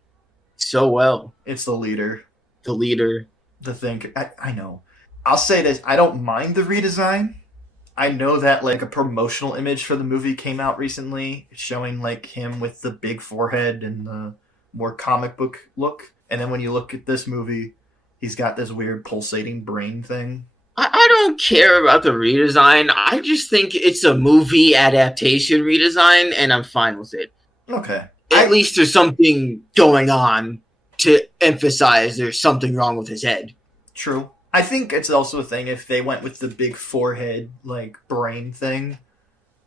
so well. It's the leader. The leader. The thinker. I know. I'll say this. I don't mind the redesign. I know that like a promotional image for the movie came out recently showing like him with the big forehead and the more comic book look. And then when you look at this movie, he's got this weird pulsating brain thing. I don't care about the redesign. I just think it's a movie adaptation redesign, and I'm fine with it. Okay. At least there's something going on to emphasize there's something wrong with his head. True. I think it's also a thing if they went with the big forehead, like, brain thing,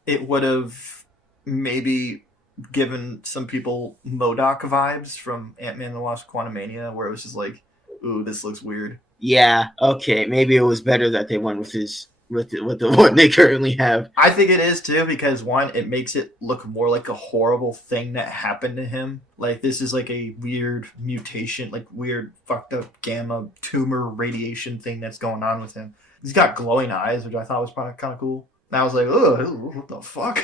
it would have maybe given some people MODOK vibes from Ant-Man and the Wasp: Quantumania, where it was just like, ooh, this looks weird. Yeah, okay. Maybe it was better that they went with the what they currently have. I think it is too, because one, it makes it look more like a horrible thing that happened to him. Like, this is like a weird mutation, like weird fucked up gamma tumor radiation thing that's going on with him. He's got glowing eyes, which I thought was kind of cool. And I was like, oh, what the fuck?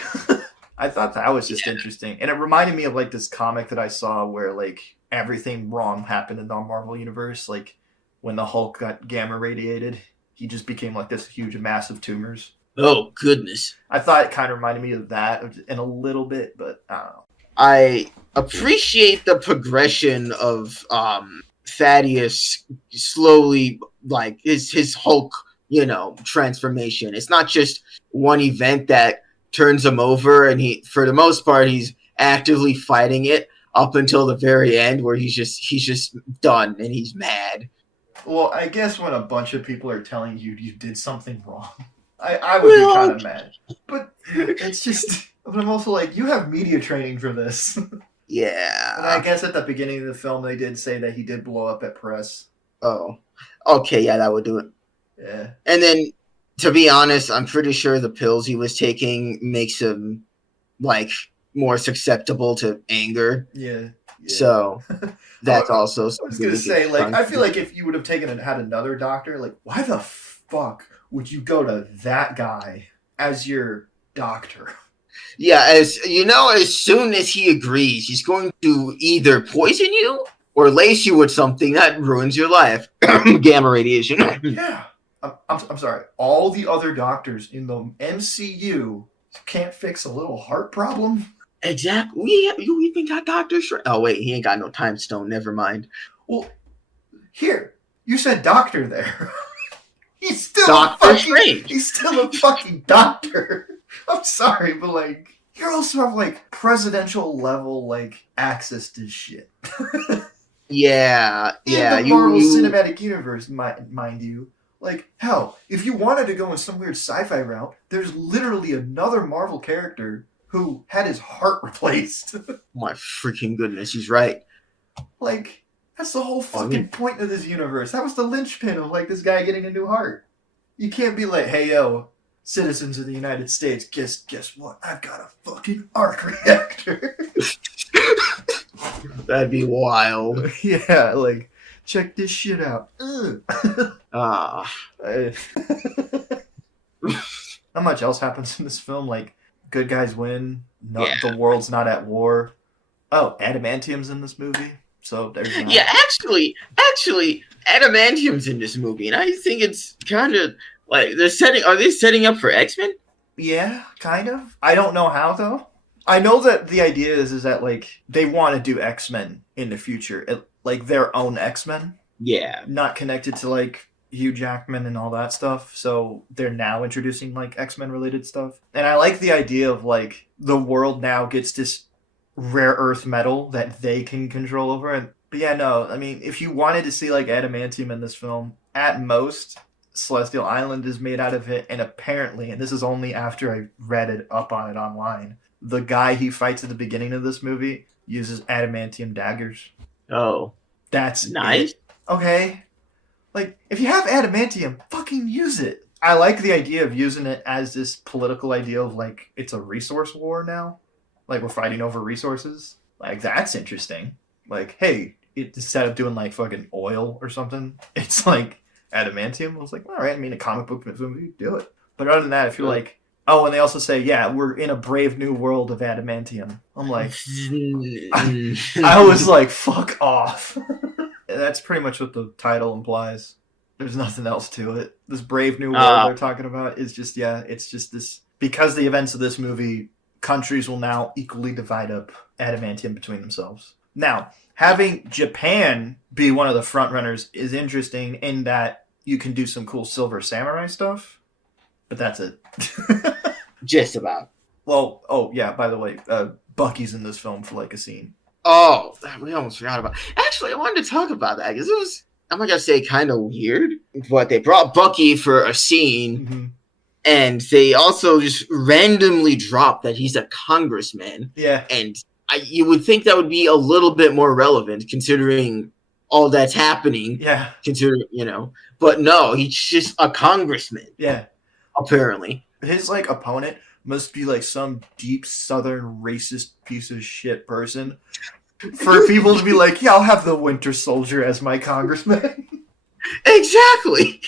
I thought that was just interesting. And it reminded me of like this comic that I saw where like everything wrong happened in the Marvel universe. Like when the Hulk got gamma radiated, he just became like this huge mass of tumors. Oh, goodness. I thought it kind of reminded me of that in a little bit, but I don't know. I appreciate the progression of Thaddeus slowly, like, his Hulk, transformation. It's not just one event that turns him over, and he, for the most part, he's actively fighting it up until the very end where he's just done and he's mad. Well, I guess when a bunch of people are telling you did something wrong, I would be kind of mad. But it's just, but I'm also like, you have media training for this. Yeah. And I guess at the beginning of the film, they did say that he did blow up at press. Oh. Okay, yeah, that would do it. Yeah. And then, to be honest, I'm pretty sure the pills he was taking makes him, like, more susceptible to anger. Yeah. So that's also. I was gonna say, like, I feel like if you would have taken and had another doctor, like, why the fuck would you go to that guy as your doctor? Yeah, as soon as he agrees, he's going to either poison you or lace you with something that ruins your life. Gamma radiation. Yeah, I'm sorry. All the other doctors in the MCU can't fix a little heart problem. Exactly. You even got Dr. Strange. Oh, wait, he ain't got no time stone. Never mind. Well, here, you said doctor there. He's still Dr. Strange. He's still a fucking doctor. I'm sorry, but, like, you also have, like, presidential level, like, access to shit. Yeah. In the Marvel Cinematic Universe, mind you. Like, hell, if you wanted to go in some weird sci-fi route, there's literally another Marvel character who had his heart replaced. My freaking goodness, he's right. Like, that's the whole fucking point of this universe. That was the linchpin of, like, this guy getting a new heart. You can't be like, hey, yo, citizens of the United States, guess what? I've got a fucking arc reactor. That'd be wild. Yeah, like, check this shit out. Ah. Not much else happens in this film. Like, good guys win. Not the world's not at war. Oh, adamantium's in this movie, so there's that. Yeah, actually, adamantium's in this movie, and I think it's kind of like Are they setting up for X-Men? Yeah, kind of. I don't know how though. I know that the idea is that like they want to do X-Men in the future, like their own X-Men. Yeah, Not connected to like Hugh Jackman and all that stuff. So they're now introducing like X-Men related stuff. And I like the idea of like the world now gets this rare earth metal that they can control over. But yeah, no, I mean, if you wanted to see like adamantium in this film, at most Celestial Island is made out of it. And apparently, and this is only after I read it up on it online, the guy he fights at the beginning of this movie uses adamantium daggers. Oh, that's nice. Okay. Like, if you have adamantium, fucking use it. I like the idea of using it as this political idea of, like, it's a resource war now. Like, we're fighting over resources. Like, that's interesting. Like, hey, instead of doing, like, fucking oil or something, it's, like, adamantium. I was like, all right, I mean, a comic book movie, do it. But other than that, if you're like, oh, and they also say, yeah, we're in a brave new world of adamantium. I'm like, I was like, fuck off. That's pretty much what the title implies. There's nothing else to it. This brave new world they're talking about is just, yeah, it's just this. Because the events of this movie, countries will now equally divide up adamantium between themselves. Now, having Japan be one of the front runners is interesting in that you can do some cool silver samurai stuff, but that's it. Just about. Well, oh yeah, by the way, Bucky's in this film for like a scene. Oh, we almost forgot about. Actually, I wanted to talk about that because it was, I'm not gonna say kind of weird, but they brought Bucky for a scene, and they also just randomly dropped that he's a congressman. Yeah, and you would think that would be a little bit more relevant considering all that's happening. Yeah, considering but no, he's just a congressman. Yeah, apparently his like opponent must be like some deep southern racist piece of shit person. For people to be like, yeah, I'll have the Winter Soldier as my congressman. Exactly.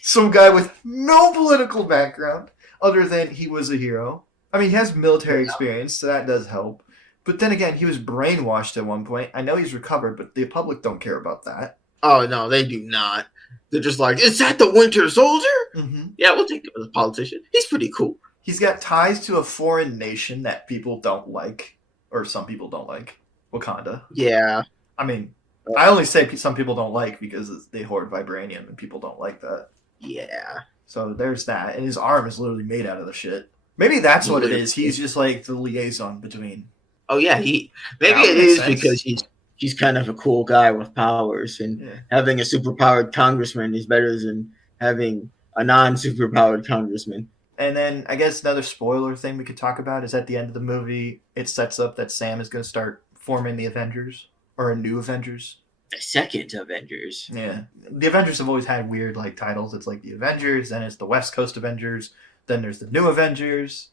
Some guy with no political background other than he was a hero. I mean, he has military experience, so that does help. But then again, he was brainwashed at one point. I know he's recovered, but the public don't care about that. Oh, no, they do not. They're just like, is that the Winter Soldier? Mm-hmm. Yeah, we'll take him as a politician. He's pretty cool. He's got ties to a foreign nation that people don't like, or some people don't like. Wakanda. Yeah. I mean, I only say some people don't like because they hoard vibranium and people don't like that. Yeah. So there's that. And his arm is literally made out of the shit. Maybe that's what it is. He's just like the liaison between. Oh, yeah. Maybe it is sense. Because he's kind of a cool guy with powers. And having a superpowered congressman is better than having a non-superpowered congressman. And then I guess another spoiler thing we could talk about is at the end of the movie, it sets up that Sam is going to start forming the Avengers, or a new Avengers. The second Avengers. Yeah. The Avengers have always had weird like titles. It's like the Avengers, then it's the West Coast Avengers, then there's the New Avengers,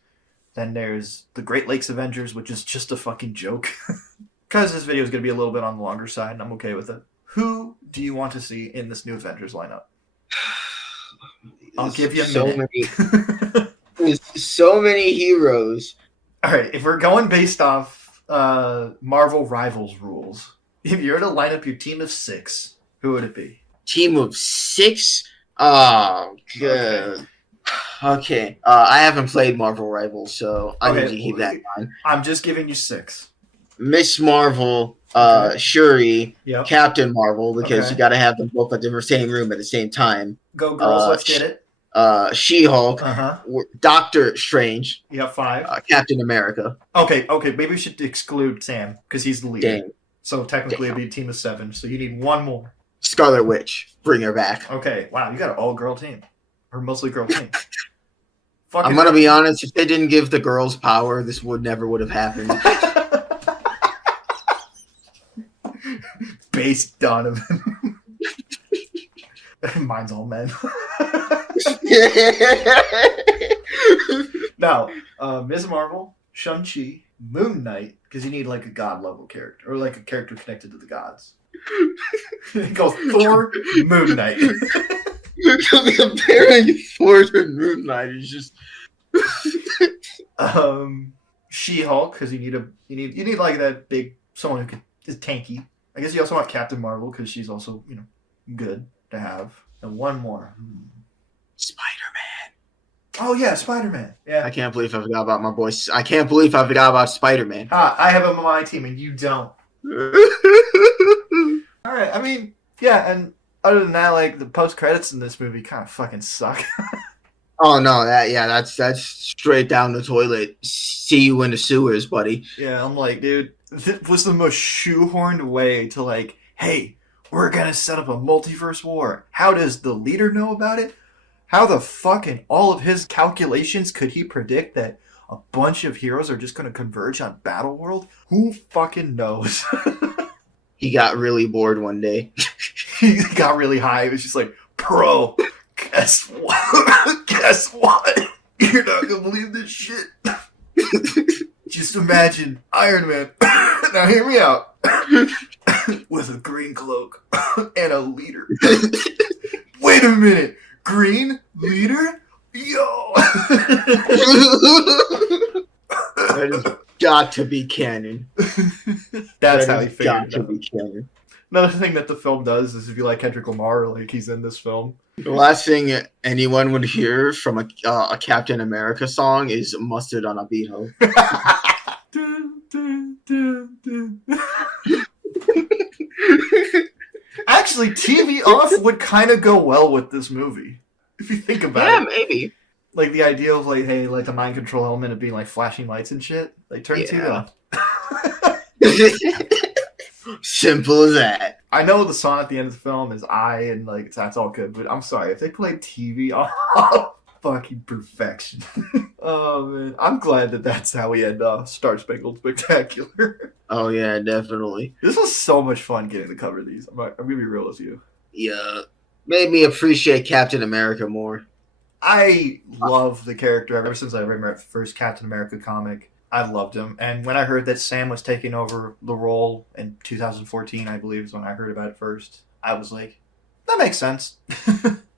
then there's the Great Lakes Avengers, which is just a fucking joke. Because this video is going to be a little bit on the longer side, and I'm okay with it. Who do you want to see in this new Avengers lineup? I'll give you a minute. There's so many heroes. All right, if we're going based off Marvel Rivals rules, if you're to line up your team of 6, who would it be? Team of 6? Oh, good. Okay. I haven't played Marvel Rivals, so I'm going to keep that in mind. I'm just giving you 6. Miss Marvel, Shuri, Captain Marvel, because you got to have them both at the same room at the same time. Go girls, let's get it. She-Hulk, Doctor Strange. You have 5. Captain America. Okay. Maybe we should exclude Sam because he's the leader. Dang. So technically it'd be a team of 7. So you need 1 more. Scarlet Witch. Bring her back. Okay. Wow, you got an all-girl team. Or mostly girl team. I'm going to be honest. If they didn't give the girls power, this never would have happened. Base Donovan. Mine's all men. Now, Ms. Marvel, Shang-Chi, Moon Knight, because you need like a god level character, or like a character connected to the gods. It goes Thor, Moon Knight. Comparing Thor to Moon Knight is just... She-Hulk, because you need like that big someone who is tanky. I guess you also want Captain Marvel because she's also good to have. And one more. Spider-Man. Oh yeah, Spider-Man. Yeah. I can't believe I forgot about my boy. I can't believe I forgot about Spider-Man. I have him on my team and you don't. All right. I mean, yeah, and other than that, like the post credits in this movie kind of fucking suck. Oh no, that's straight down the toilet. See you in the sewers, buddy. Yeah, I'm like, dude, this was the most shoehorned way to like, hey, we're gonna set up a multiverse war. How does the leader know about it? How the fuck in all of his calculations could he predict that a bunch of heroes are just gonna converge on Battleworld? Who fucking knows? He got really bored one day. He got really high. It was just like, bro, guess what? Guess what? You're not gonna believe this shit. Just imagine Iron Man. Now hear me out. With a green cloak and a leader. Wait a minute. Green leader? Yo. That has got to be canon. That's That how he has figured got it to out. be canon. Another thing that the film does is if you like Kendrick Lamar, like he's in this film. The last thing anyone would hear from a Captain America song is "Mustard on a Beat Ho." Actually, TV off would kind of go well with this movie. If you think about Yeah, it. maybe. Like the idea of like, hey, like the mind control element of being like flashing lights and shit. Like turn TV off. Simple as that. I know the song at the end of the film is I and like that's all good, but I'm sorry, if they played TV off, fucking perfection. Oh man, I'm glad that that's how we end Star Spangled Spectacular. Oh yeah, definitely. This was so much fun getting to cover these. I'm gonna be real with you. Yeah, made me appreciate Captain America more. I love the character ever since I read my first Captain America comic. I loved him, and when I heard that Sam was taking over the role in 2014, I believe is when I heard about it first. I was like, that makes sense.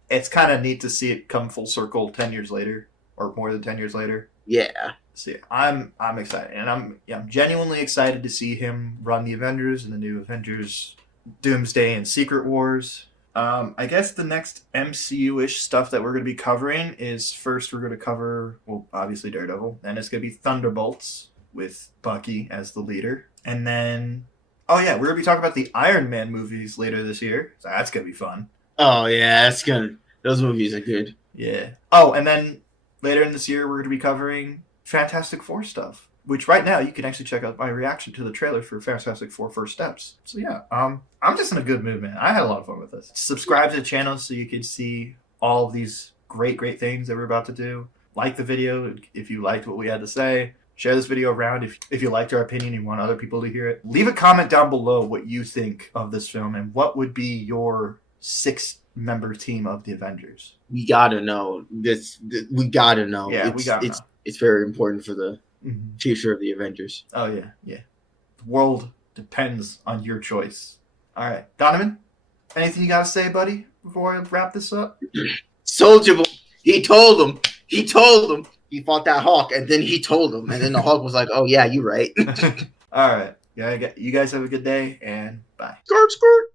It's kind of neat to see it come full circle 10 years later, or more than 10 years later. Yeah. So yeah, I'm excited, and I'm genuinely excited to see him run the Avengers and the new Avengers, Doomsday and Secret Wars. I guess the next MCU-ish stuff that we're going to be covering is first we're going to cover, well, obviously Daredevil, and it's going to be Thunderbolts with Bucky as the leader. And then, oh yeah, we're going to be talking about the Iron Man movies later this year, so that's going to be fun. Oh yeah, that's good. Those movies are good. Yeah. Oh, and then later in this year we're going to be covering Fantastic Four stuff, which right now you can actually check out my reaction to the trailer for Fantastic Four First Steps. So yeah, I'm just in a good mood, man. I had a lot of fun with this. Subscribe to the channel so you can see all of these great things that we're about to do. Like the video if you liked what we had to say. Share this video around if you liked our opinion and you want other people to hear it. Leave a comment down below what you think of this film and what would be your 6-member team of the Avengers. We gotta know this. We gotta know. Yeah, we gotta know. It's very important for the Mm-hmm. future of the Avengers. Oh, yeah. The world depends on your choice. All right. Donovan, anything you got to say, buddy, before I wrap this up? Soldier Boy, he told him. He fought that Hawk, and then he told him. And then the Hawk was like, oh, yeah, you're right. All right. Yeah, you guys have a good day, and bye. Skirt.